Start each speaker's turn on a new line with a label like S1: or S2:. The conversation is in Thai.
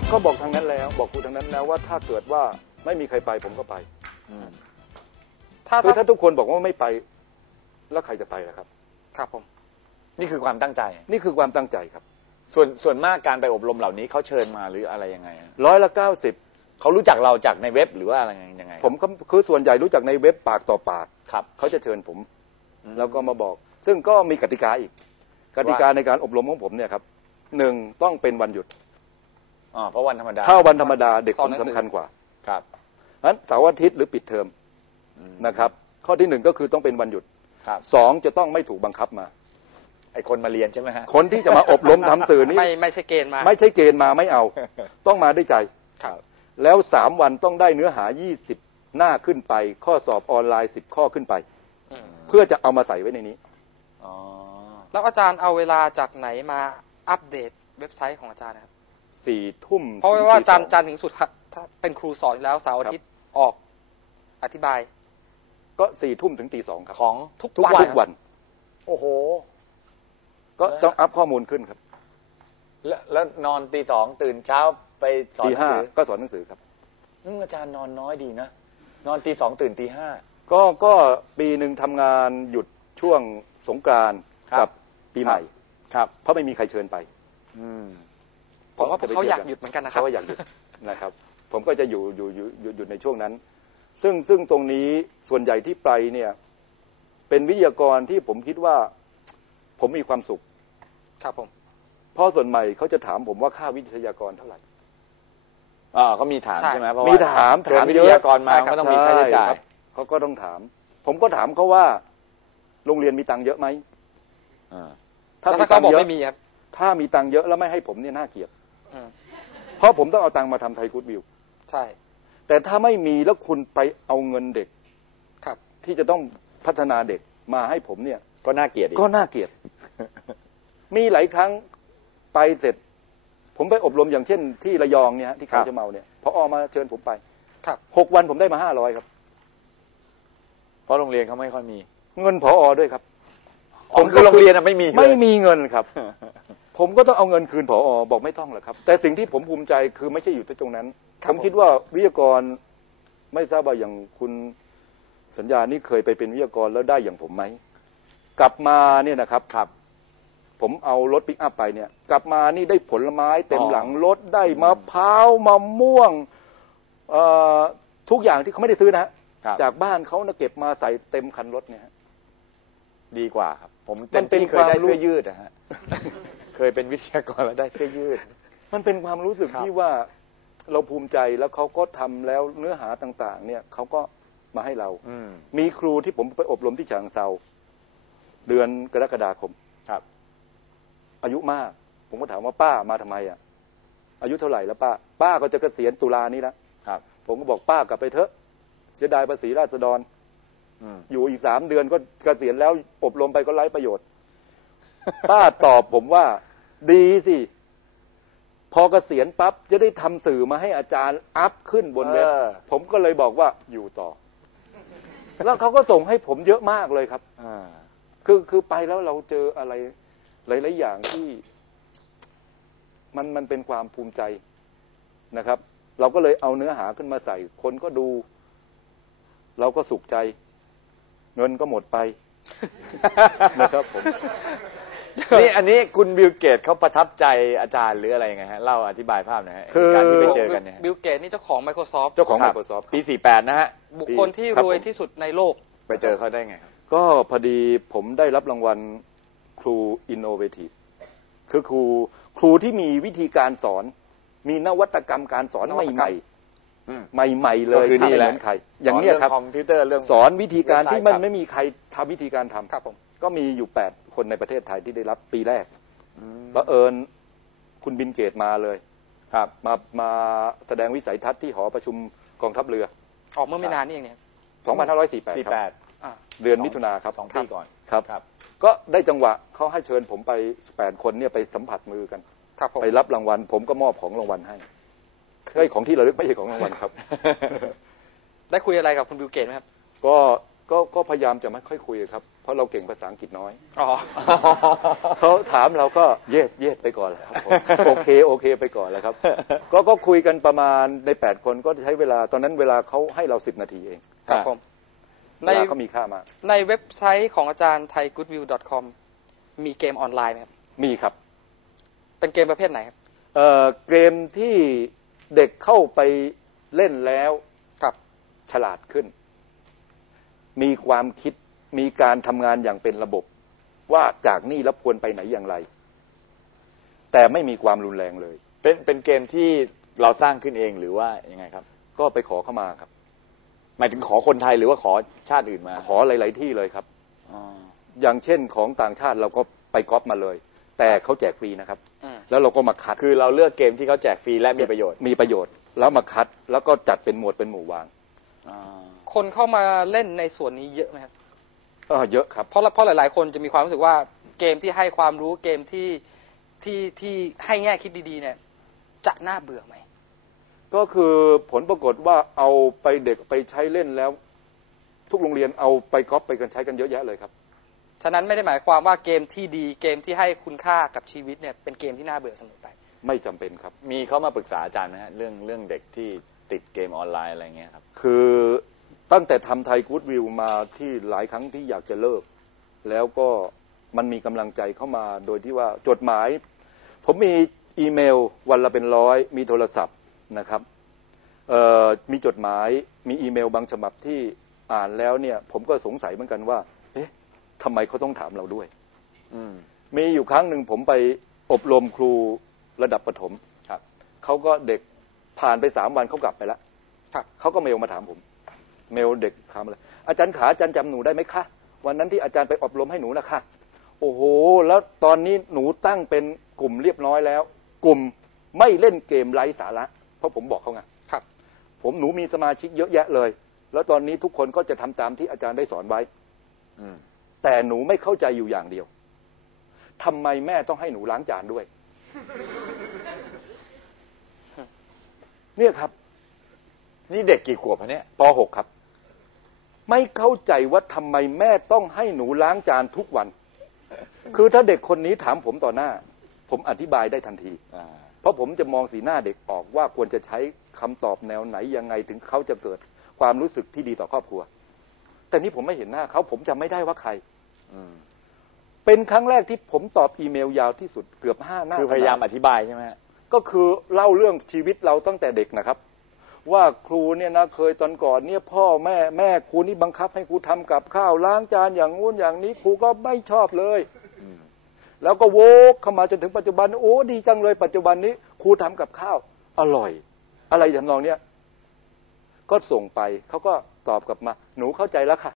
S1: ก็บอกทางนั้นแล้วบอกครูทางนั้นแล้วว่าถ้าเกิดว่าไม่มีใครไปผมก็ไปถ้าทุกคนบอกว่าไม่ไปแล้วใครจะไปล่ะครับ
S2: ครับผม
S3: นี่คือความตั้งใจ
S1: นี่คือความตั้งใจครับ
S3: ส่วนมากการไปอบรมเหล่านี้เขาเชิญมาหรืออะไรยังไง
S1: 90%
S3: เขารู้จักเราจากในเว็บหรือว่าอะไรยังไง
S1: ผมคือส่วนใหญ่รู้จักในเว็บปากต่อปาก
S3: ครับ
S1: เขาจะเชิญผมแล้วก็มาบอกซึ่งก็มีกติกาอีกกติกาในการอบรมของผมเนี่ยครับ1ต้องเป็นวันหยุด
S3: เพราะวันธรรมดา
S1: ถ้าวันธรรมดาเด็กผมสำคัญกว่า
S3: ครับ
S1: งั้นเสาร์อาทิตย์หรือปิดเทอมนะครับข้อที่1ก็คือต้องเป็นวันหยุด2จะต้องไม่ถูกบังคับมา
S3: ไอ้คนมาเรียนใช่ไหมฮะ
S1: คนที่จะมาอบรมทำสื่อนี้
S2: ไม่ใช่เกณฑ์มา
S1: ไม่ใช่เกณฑ์มาไม่เอาต้องมาด้วยใจแล้ว3วันต้องได้เนื้อหา20หน้าขึ้นไปข้อสอบออนไลน์10ข้อขึ้นไปเพื่อจะเอามาใส่ไว้ในนี้
S2: แล้วอาจารย์เอาเวลาจากไหนมาอัปเดตเว็บไซต์ของอาจารย์นะครับ
S1: 4 ทุ่ม
S2: เพราะว่าจันทร์ถึงสุดถ้าเป็นครูสอนแล้วเสาร์อาทิตย์ออกอธิบาย
S1: ก็4 ทุ่มถึงตี 2ครับ
S3: ของ
S1: ทุกวัน
S3: โอ้โห
S1: ก็ต้องอัพข้อมูลขึ้นครับ
S3: แล้วนอนตี 2ตื่นเช้าไปสอนหนังสือ
S1: ก็สอนหนังสือครับ
S3: อาจารย์นอนน้อยดีนะนอนตี 2ตื่นตี 5
S1: ก็ปีหนึ่งทำงานหยุดช่วงสงกรานต์กับปีใหม่
S3: ครับ
S1: เพราะไม่มีใครเชิญไป
S2: ผมว่าเขาอยากหยุดเหมือนกันนะครับ
S1: เขาอยากหยุดนะครับผมก็จะอยู่ในช่วงนั้นซึ่งตรงนี้ส่วนใหญ่ที่ไปเนี่ยเป็นวิทยากรที่ผมคิดว่าผมมีความสุข
S2: ครับผม
S1: เพราะส่วนใหม่เขาจะถามผมว่าค่าวิทยากรเท่าไหร่
S3: เขามีถามใช่ไหมเพราะ
S1: มีถาม
S3: วิทยากรมาก็ต้องมีค่าใช้จ่าย
S1: เขาก็ต้องถามผมก็ถามเขาว่าโรงเรียนมีตังค์เยอะไหม
S2: ถ้าเขาบอกไม่มีครับ
S1: ถ้ามีตังค์เยอะแล้วไม่ให้ผมเนี่ยน่าเกลียดเพราะผมต้องเอาตังค์มาทำไทยกู๊ดวิว
S2: ใช่
S1: แต่ถ้าไม่มีแล้วคุณไปเอาเงินเด็ก
S2: ครับ
S1: ที่จะต้องพัฒนาเด็กมาให้ผมเนี่ย
S3: ก็น่าเกลียด
S1: ก็น่าเกลียดมีหลายครั้งไปเสร็จผมไปอบรมอย่างเช่นที่ระยองเนี่ยที่เขาจะเมาเนี่ยพอมาเชิญผมไป6 วันผมได้มา500ครับ
S3: เพราะโรงเรียนเขาไม่ค่อยมี
S1: เงินผอ.ด้วยครับ
S3: ผมคือโรงเรียนไม่
S1: มีเงินครับผมก็ต้องเอาเงินคืนผอ.บอกไม่ต้องหรอกครับแต่สิ่งที่ผมภูมิใจคือไม่ใช่อยู่ที่ตรงนั้นผมคิดว่าวิทยากรไม่ทราบว่าอย่างคุณสัญญานี่เคยไปเป็นวิทยากรแล้วได้อย่างผมไหมกลับมาเนี่ยนะครับผมเอารถปิกอัพไปเนี่ยกลับมานี่ได้ผลไม้เต็มหลังรถได้มะพร้าวมะม่วงทุกอย่างที่เขาไม่ได้ซื้อนะจากบ้านเขานะเก็บมาใส่เต็มคันรถเนี่ย
S3: ดีกว่าครับผมเป็นเคยได้เสื้อยืดนะฮะเคยเป็นวิทยากรแล้วได้เสื้อยืด
S1: มันเป็นความรู้สึกที่ว่าเราภูมิใจแล้วเขาก็ทำแล้วเนื้อหาต่างๆเนี่ยเขาก็มาให้เรามีครูที่ผมไปอบรมที่ฉะเชิงเทราเดือนกรกฎาคมอายุมากผมก็ถามว่าป้ามาทำไมอายุเท่าไหร่แล้วป้าก็จะเกษียณตุลานี้แล้วผมก็บอกป้ากลับไปเถอะเสียดายภาษีราษฎรอยู่อีก3 เดือนก็เกษียณแล้วอบรมไปก็ไร้ประโยชน์ป้าตอบผมว่าดีสิพอเกษียณปั๊บจะได้ทำสื่อมาให้อาจารย์อัพขึ้นบนเว็บผมก็เลยบอกว่าอยู่ต่อแล้วเขาก็ส่งให้ผมเยอะมากเลยครับคือไปแล้วเราเจออะไรหลายๆอย่างที่มันเป็นความภูมิใจนะครับเราก็เลยเอาเนื้อหาขึ้นมาใส่คนก็ดูเราก็สุขใจเงินก็หมดไปนะครับผม
S3: นี่อันนี้คุณบิลเกตเขาประทับใจอาจารย์หรืออะไรไงฮะเล่าอธิบายภาพหน่อยฮะการที่ไปเจอกันเนี่ย
S2: บิลเกตนี่เจ้าของ Microsoft
S1: เจ้าของ Microsoft
S3: ปี48นะฮะ
S2: บุคคลที่รวยที่สุดในโลก
S3: ไปเจอเขาได้ไง
S1: ก็พอดีผมได้รับรางวัลครูอินโนเวทีฟคือครูที่มีวิธีการสอนมีนวัตกรรมการสอนใหม่ๆเลยที่ไม่เหมือนใครอย่างนี้ครับ
S3: คอมพิวเตอร์เรื่อง
S1: สอนวิธีการที่มันไม่มีใครทำวิธีการทำครับผมก็มีอยู่8 คนในประเทศไทยที่ได้รับปีแรกบังเอิญคุณบิลเกตมาเลยครับมาแสดงวิสัยทัศน์ที่หอประชุมกองทัพเรือ
S2: ออกเมื่อไม่นานนี่เองเนี่ย
S1: 2548เดือนมิถุนาครับ
S3: 2 ปีก่อน
S1: ครับก็ได้จังหวะเขาให้เชิญผมไป8 คนเนี่ยไปสัมผัสมือกันไปรับรางวัลผมก็มอบของรางวัลให้ของที่ระลึกไม่ใช่ของรางวัลครับ
S2: ได้คุยอะไรกับคุณบิลเกตไหมครับ
S1: ก็ก็พยายามจะไม่ค่อยคุยครับเพราะเราเก่งภาษาอังกฤษน้อย
S2: อ๋อ
S1: เขาถามเราก็ yes ไปก่อนแหละครับผม โอเคไปก่อนแล้วครับ ก็คุยกันประมาณใน8คนก็ใช้เวลาตอนนั้นเวลาเขาให้เรา10 นาทีเอง
S2: ครับผม
S1: เวลาเขามีค่ามาก
S2: ในเว็บไซต์ของอาจารย์ thaigoodview.com มีเกมออนไลน์ไหมครับ
S1: มีครับ
S2: เป็นเกมประเภทไหนครับ
S1: เกมที่เด็กเข้าไปเล่นแล้ว
S2: ครับ
S1: ฉลาดขึ้น มีความคิดมีการทำงานอย่างเป็นระบบ ว่าจากนี่แล้วควรไปไหนอย่างไร แต่ไม่มีความรุนแรงเลย
S3: เป็นเกมที่เราสร้างขึ้นเองหรือว่ายังไงครับ
S1: ก็ไปขอเข้ามาครับ
S3: หมายถึงขอคนไทยหรือว่าขอชาติอื่นมา
S1: ขอหลาย ๆ ที่เลยครับอย่างเช่นของต่างชาติเราก็ไปก๊อปมาเลย แต่เขาแจกฟรีนะครับ แล้วเราก็มาคัด
S3: คือเราเลือกเกมที่เขาแจกฟรีและมีประโยชน์
S1: มีประโยชน์แล้วมาคัด แล้วก็จัดเป็นหมวดเป็นหมู่วาง
S2: คนเข้ามาเล่นในส่วนนี้เยอะไหมครับ
S1: เยอะครับ
S2: เพราะหลาย ๆ คนจะมีความรู้สึกว่าเกมที่ให้ความรู้เกมที่ให้แง่คิดดีๆเนี่ยจะน่าเบื่อไหม
S1: ก็คือผลปรากฏว่าเอาไปเด็กไปใช้เล่นแล้ว ทุกโรงเรียนเอาไปก๊อปไปกันใช้กันเยอะแยะเลยครับ
S2: ฉะนั้นไม่ได้หมายความว่าเกมที่ดีเกมที่ให้คุณค่ากับชีวิตเนี่ยเป็นเกมที่น่าเบื่อเสมอไป
S1: ไม่จำเป็นครับ
S3: มีเขามาปรึกษาอาจารย์ไหมฮะเรื่องเด็กที่ติดเกมออนไลน์อะไรเงี้ยครับ
S1: คือตั้งแต่ทำไทยกู๊ดวิวมาที่หลายครั้งที่อยากจะเลิก แล้วก็มันมีกำลังใจเข้ามาโดยที่ว่าจดหมาย ผมมีอีเมลวันละเป็น100มีโทรศัพท์นะครับมีจดหมายมีอีเมลบางฉบับที่อ่านแล้วเนี่ยผมก็สงสัยเหมือนกันว่าเอ๊ะทำไมเขาต้องถามเราด้วยมีอยู่ครั้งหนึ่งผมไปอบรมครูระดับประถมครับเขาก็เด็กผ่านไป3 วันเขากลับไปแล้วเขาก็เมลมาถามผมเมลเด็กถามอะไรอาจารย์ขาอาจารย์จำหนูได้ไหมคะวันนั้นที่อาจารย์ไปอบรมให้หนูนะคะโอ้โหแล้วตอนนี้หนูตั้งเป็นกลุ่มเรียบร้อยแล้วกลุ่มไม่เล่นเกมไร้สาระเพราะผมบอกเขาไงครับหนูมีสมาชิกเยอะแยะเลยแล้วตอนนี้ทุกคนก็จะทำตามที่อาจารย์ได้สอนไว้แต่หนูไม่เข้าใจอยู่อย่างเดียวทำไมแม่ต้องให้หนูล้างจานด้วย เนี่ยครับ
S3: นี่เด็กกี่ขวบคะเนี่ย
S1: ป .6 ครับไม่เข้าใจว่าทำไมแม่ต้องให้หนูล้างจานทุกวัน คือถ้าเด็กคนนี้ถามผมต่อหน้าผมอธิบายได้ทันทีเพราะผมจะมองสีหน้าเด็กออกว่าควรจะใช้คำตอบแนวไหนยังไงถึงเขาจะเกิดความรู้สึกที่ดีต่อครอบครัวแต่นี่ผมไม่เห็นหน้าเขาผมจำไม่ได้ว่าใครเป็นครั้งแรกที่ผมตอบอีเมลยาวที่สุดเกือบ5 หน้า
S3: คือพยายามอธิบายใช่ไหม
S1: ก็คือเล่าเรื่องชีวิตเราตั้งแต่เด็กนะครับว่าครูเนี่ยนะเคยตอนก่อนเนี่ยพ่อแม่ครูนี่บังคับให้ครูทำกับข้าวล้างจานอย่างงู้นอย่างนี้ครูก็ไม่ชอบเลยแล้วก็โวกเข้ามาจนถึงปัจจุบันโอ้ดีจังเลยปัจจุบันนี้ครูทำกับข้าวอร่อยอะไรทำนองเนี้ยก็ส่งไปเขาก็ตอบกลับมาหนูเข้าใจแล้วค่ะ